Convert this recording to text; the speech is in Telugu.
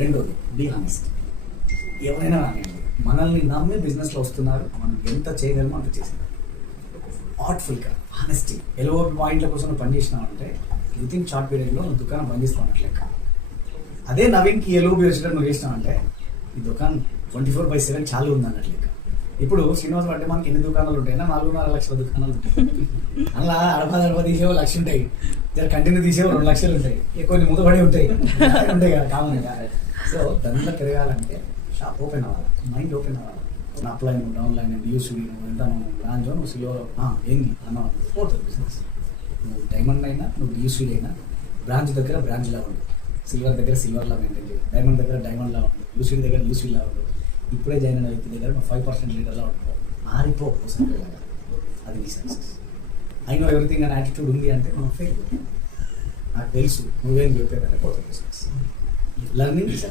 రెండోది బీ హానెస్ట్. ఎవరైనా రానివ్వండి, మనల్ని నమ్మి బిజినెస్లో వస్తున్నారు, మనం ఎంత చేయగలమో అంత చేసాం. ఆర్ట్ఫుల్గా హానెస్టీ. ఎల్ఓపి పాయింట్ల కోసం నువ్వు పనిచేసినావంటే విత్ ఇన్ షార్ట్ పీరియడ్లో నువ్వు దుకాణం పనిచేస్తావు అన్నట్లు లెక్క. అదే నవీన్కి ఎల్ఓపి వచ్చేటప్పుడు నువ్వు చేసినావంటే ఈ దుకాణం 24/7 చాలు ఉంది అన్నట్లు లెక్క. ఇప్పుడు శ్రీనివాస్ పట్టే మనకి ఎన్ని దుకాణాలు ఉంటాయినా 4.5 లక్షల దుకాణాలు ఉంటాయి. అలా అడప తీసేవో 1,00,000 ఉంటాయి, జర కంటిన్యూ తీసేవో 2 లక్షలు ఉంటాయి, కొన్ని ముదపడి ఉంటాయి ఉంటాయి కదా కామన్గా. సో దాంట్లో పెరగాలంటే షాప్ ఓపెన్ అవ్వాలి, మైండ్ ఓపెన్ అవ్వాలి. అప్లైన్ డౌన్లైన్ యూస్వీ నువ్వు ఎంత బ్రాంచ్ నువ్వు సిల్వర్ ఏంది అన్న పోతుంది బిజినెస్. నువ్వు డైమండ్ అయినా నువ్వు యూస్వీ అయినా బ్రాంచ్ దగ్గర బ్రాంచ్లా ఉంది, సిల్వర్ దగ్గర సిల్వర్లా మెయింటైన్ చేయాలి, డైమండ్ దగ్గర డైమండ్లా ఉంది, యూస్వీ దగ్గర యూస్వీలా ఉంది. ఇప్పుడే జాయిన్ అయిన వ్యక్తి దగ్గర 5% లీటర్లా ఉంటుంది, మారిపో కోసం. అది నీ సక్సెస్. ఐ నో ఎవ్రీథింగ్ అనే యాటిట్యూడ్ ఉంది అంటే మనం ఫెయిల్. నాకు తెలుసు నువ్వేం చెప్పేదంటే పోతుంది బిజినెస్. Learning is